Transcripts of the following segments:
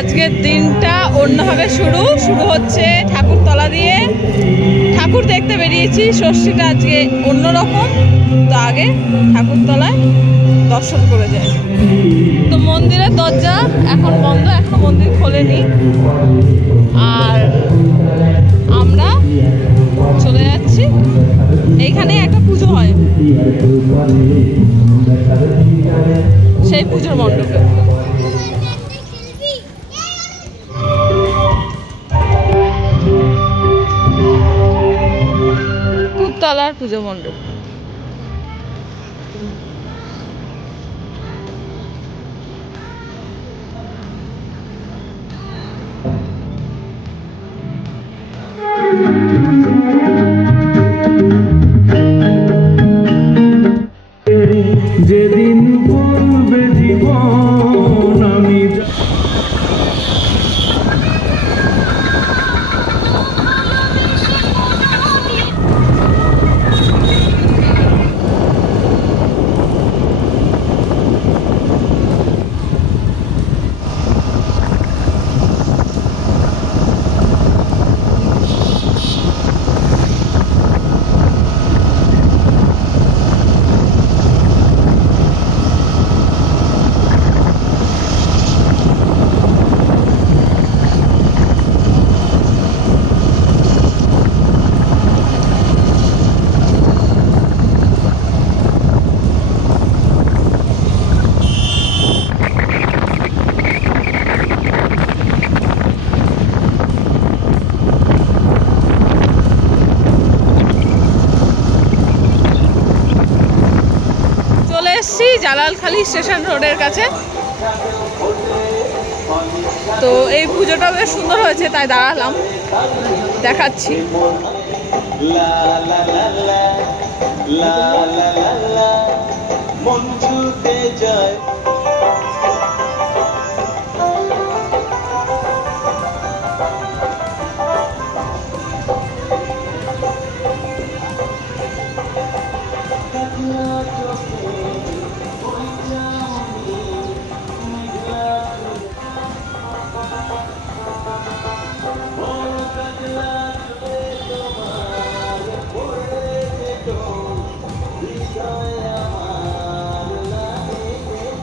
আজকের দিনটা অন্যভাবে শুরু হচ্ছে ঠাকুরতলা দিয়ে। ঠাকুর দেখতে বেরিয়েছি, ষষ্ঠীটা আজকে অন্যরকম। তো আগে ঠাকুরতলায় দর্শন করে যায়। তো মন্দিরের দরজা এখন বন্ধ, এখনো মন্দির খোলেনি। আর আমরা চলে যাচ্ছি, এইখানে একটা পুজো হয়, সেই পুজোর মণ্ডপে। কুতলার পুজো মণ্ডপ। যেদিন বলবে জীবন আমি জালালখালি স্টেশন রোডের কাছে। তো এই পুজোটা বেশ সুন্দর হয়েছে, তাই দাঁড়ালাম, দেখাচ্ছি।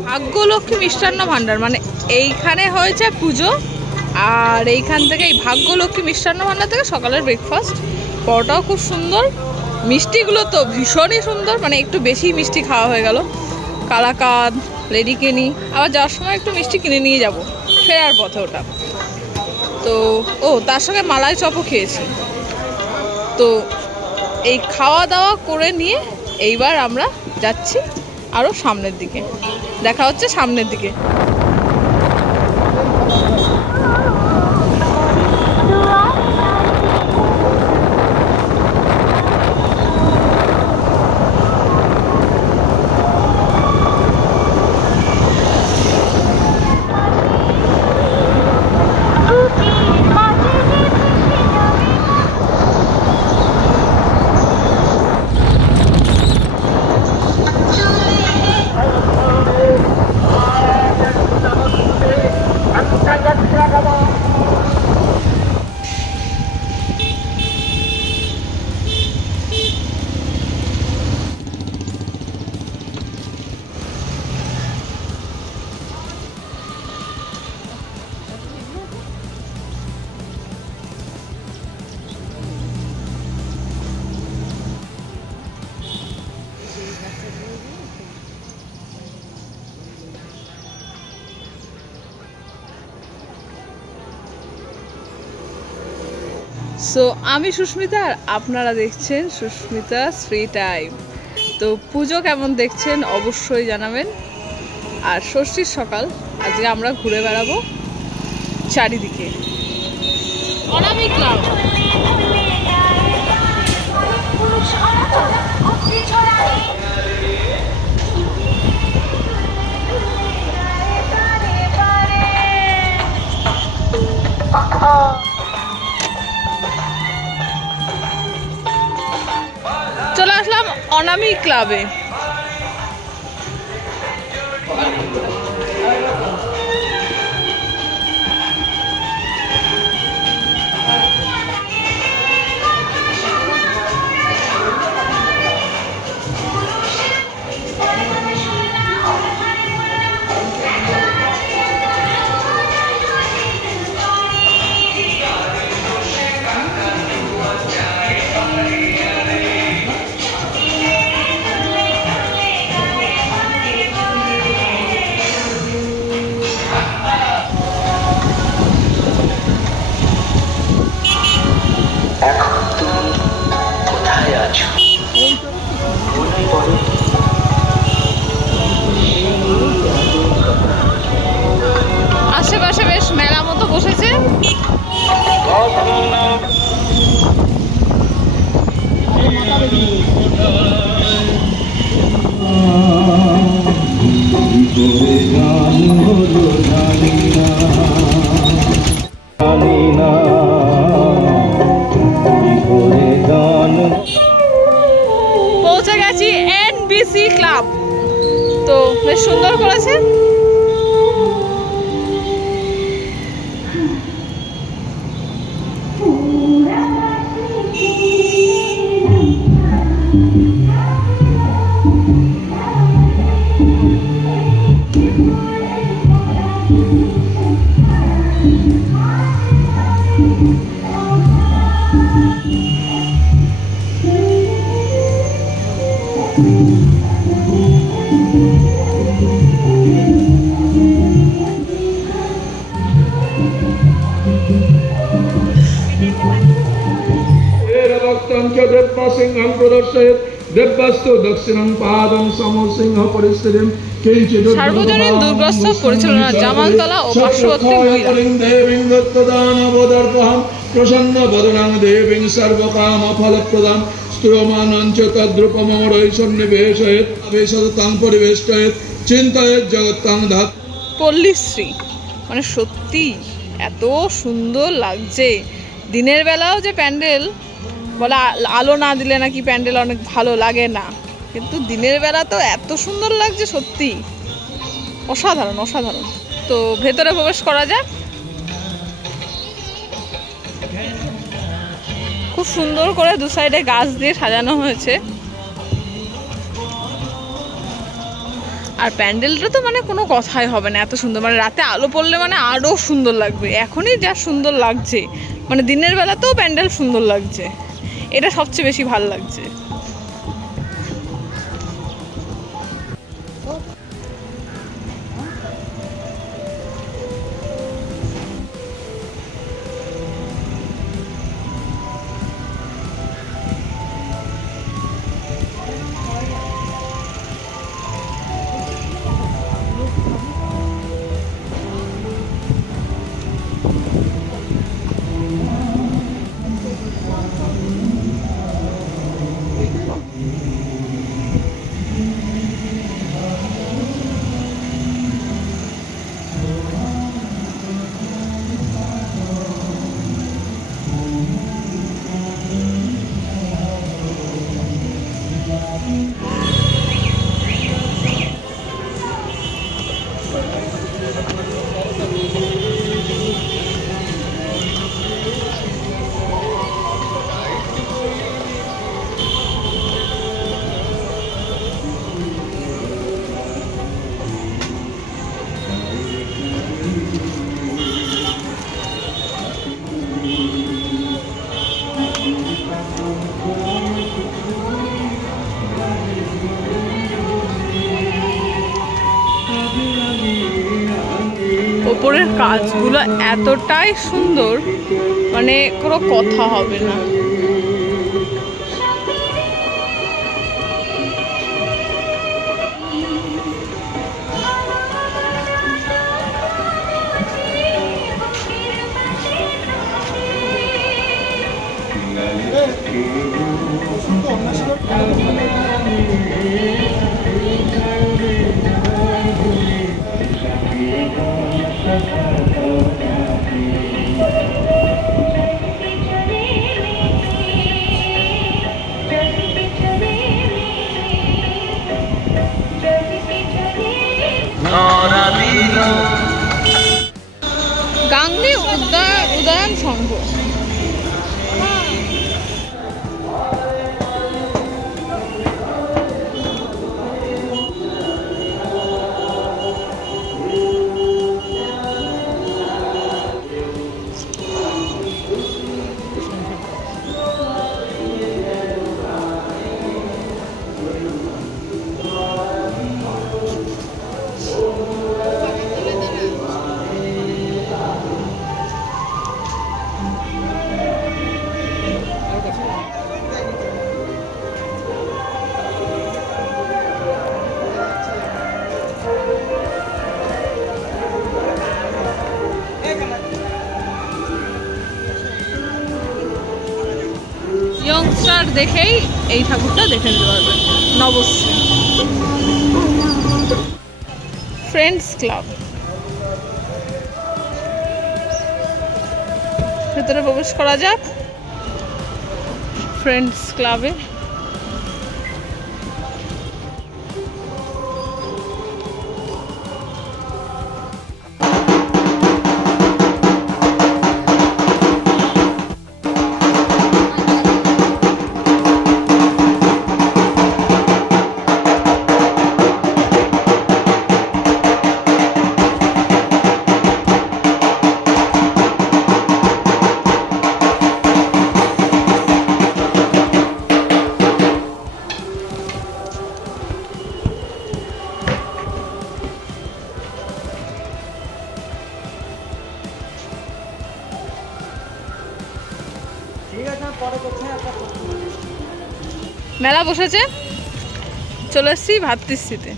ভাগ্যলক্ষ্মী মিষ্টান্ন ভাণ্ডার, মানে এইখানে হয়েছে পুজো, আর এইখান থেকে এই ভাগ্যলক্ষ্মী মিষ্টান্ন ভাণ্ডার থেকে সকালের ব্রেকফাস্ট। পরোটাও খুব সুন্দর, মিষ্টিগুলো তো ভীষণই সুন্দর, মানে একটু বেশি মিষ্টি খাওয়া হয়ে গেল। কালাকাঁদ, লেডিকেনি, আবার যাওয়ার সময় একটু মিষ্টি কিনে নিয়ে যাব ফেরার পথে ওটা। তো তার সঙ্গে মালাই চপও খেয়েছি। তো এই খাওয়া দাওয়া করে নিয়ে এইবার আমরা যাচ্ছি আরও সামনের দিকে। দেখা হচ্ছে সামনের দিকে। সো আমি সুস্মিতা, আর আপনারা দেখছেন সুস্মিতা ফ্রি টাইম। তো পুজো কেমন দেখছেন অবশ্যই জানাবেন। আর ষষ্ঠীর সকাল আজকে আমরা ঘুরে বেড়াবো চারিদিকে। অনামিক ক্লাব, চলে আসলাম অনামিক ক্লাবে। বেশ সুন্দর করেছে। देवसिंहं प्रदर्शयत् देवस्तु दक्षिणं पादं समसिंह परिस्थितिं किंचित् সার্বজনীন দুর্গোৎসব পরিচালনা জামালতলা ও পার্শ্ববর্তী মহিলা देवीं दत्तदानवदर्पहं प्रसन्न वदनं देवीं सर्वकाम फलप्रदां स्तुयमानं च तद्रूपमोरैः सन्निवेशयत् अवेशतां परिवेष्टयत् चिन्तयत् जगत्तां धात्। পল্লীশ্রী মানে সত্যি এত সুন্দর লাগছে। দিনের বেলাও যে প্যান্ডেল বলে আলো না দিলে নাকি প্যান্ডেল অনেক ভালো লাগে না, কিন্তু দিনের বেলা তো এত সুন্দর লাগছে, সত্যি অসাধারণ অসাধারণ। তো ভেতরে প্রবেশ করা যাক। খুব সুন্দর করে দু সাইডে গাছ দিয়ে সাজানো হয়েছে। আর প্যান্ডেলটা তো মানে কোনো কথাই হবে না, এত সুন্দর। মানে রাতে আলো পড়লে মানে আরও সুন্দর লাগবে। এখনই যা সুন্দর লাগছে, মানে দিনের বেলাতেও প্যান্ডেল সুন্দর লাগছে, এটা সবচেয়ে বেশি ভালো লাগছে। ওপরের কাজগুলো এতটাই সুন্দর, মানে কোনো কথা হবে না। গাংনী উদয়ন সংঘ। ইয়ংস্টার দেখেই এই ঠাকুরটা দেখে নিতে পারবেন। নবশ্রী ফ্রেন্ডস ক্লাব। ভেতরে প্রবেশ করা যাক ফ্রেন্ডস ক্লাবে। মেলা বসেছে, চলে এসছি ভাতৃশ্রীতে।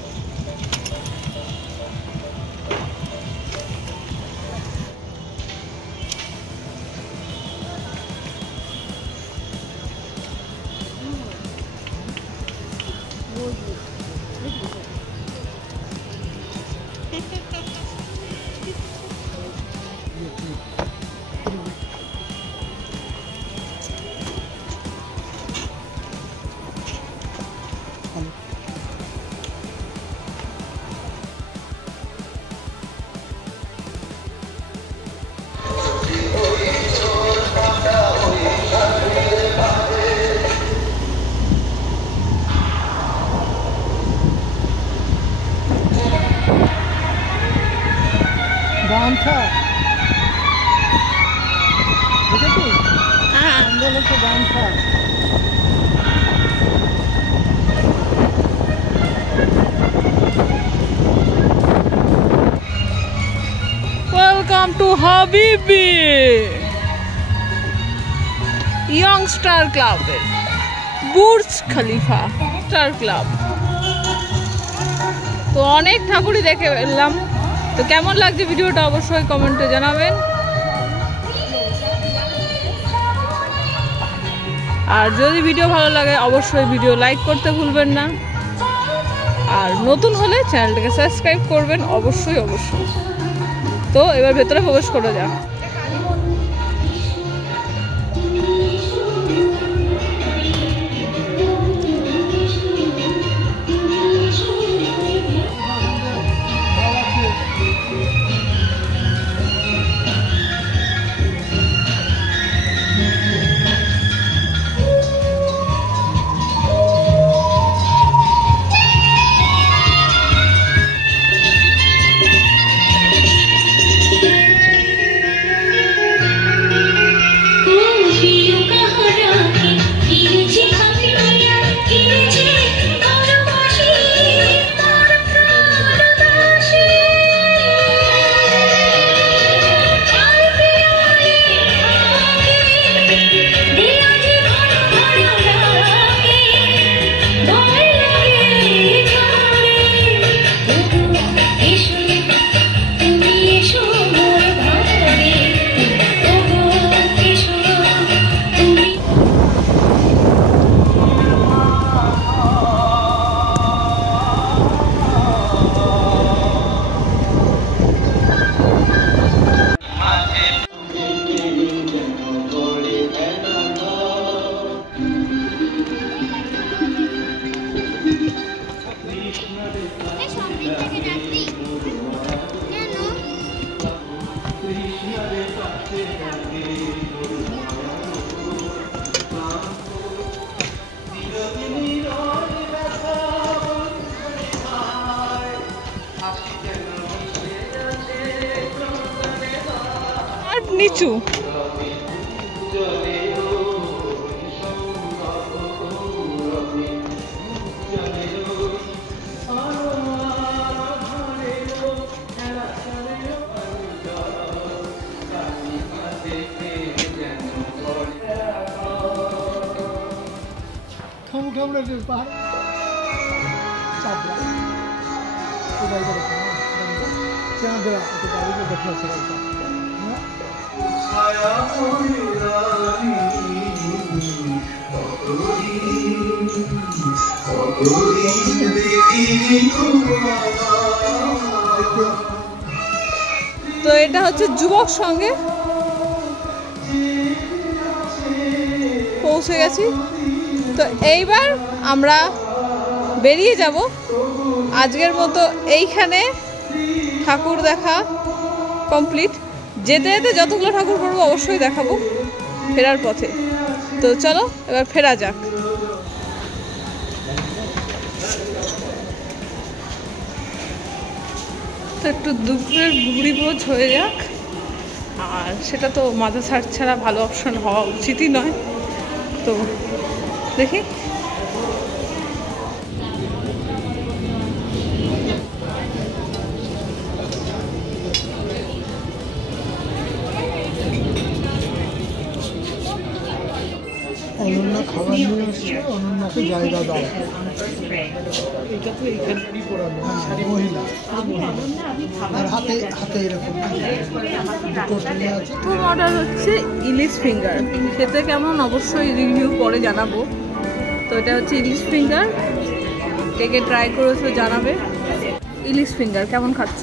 Welcome to Habibi Youngster Club, Burj Khalifa star club. তো অনেক ঠাকুরই দেখে এলাম, তো কেমন লাগছে ভিডিওটা অবশ্যই কমেন্টে জানাবেন। আর যদি ভিডিও ভালো লাগে অবশ্যই ভিডিও লাইক করতে ভুলবেন না, আর নতুন হলে চ্যানেলটাকে সাবস্ক্রাইব করবেন অবশ্যই অবশ্যই। তো এবার ভেতরে প্রবেশ করা যাক। নিচু তো এটা হচ্ছে যুবক সঙ্গে পৌঁছে গেছি। তো এইবার আমরা বেরিয়ে যাব। আজকের মতো এইখানে ঠাকুর দেখা কমপ্লিট। যেতে যেতে যতগুলো ঠাকুর করবো অবশ্যই দেখাবো ফেরার পথে। তো চলো এবার ফেরা যাক। তো একটু দুপুরের ভুড়ি ভোজ হয়ে যাক, আর সেটা তো মাথা ছাড়া ভালো অপশন হওয়া উচিতই নয়। তো দেখি নিয়ে আসছে অনন্যাকে জায়গা দাও। এটা তো এইখানেরই পড়ানো, মহিলা আর হাতে হাতে এরকম দুটো ট্রে আছে। প্রথম অর্ডার হচ্ছে ইলিশ ফিঙ্গার, খেতে কেমন অবশ্যই রিভিউ পরে জানাবো। তো এটা হচ্ছে ইলিশ ফিঙ্গার, কে কে ট্রাই করেছো জানাবে। ইলিশ ফিঙ্গার কেমন খাচ্ছ?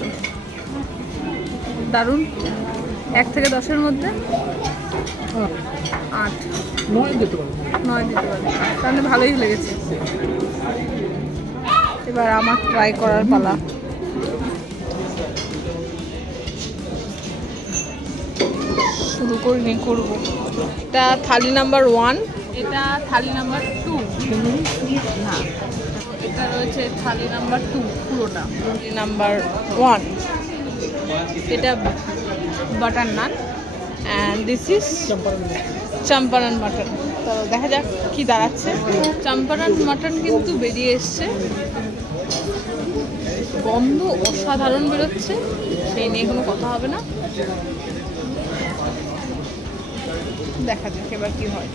দারুণ। 1 থেকে 10-এর মধ্যে 8, 9 দিতে পারবো। 9 দিতে পারি, তাহলে ভালোই লেগেছে। এবার আমার ট্রাই করার পালা। শুরু করিনি, করবো। এটা থালি নাম্বার 1, এটা থালি নাম্বার 2। হ্যাঁ, এটা রয়েছে থালি নাম্বার 2 পুরোটা। থালি নাম্বার 1 এটা butter naan, and this is Champaran mutton. তো দেখা যাক কি দাঁড়াচ্ছে। চাম্পারান মাটন কিন্তু বেরিয়ে এসছে, গন্ধ অসাধারণ বেরোচ্ছে, সেই নিয়ে কোনো কথা হবে না। দেখা যাক এবার কি হয়।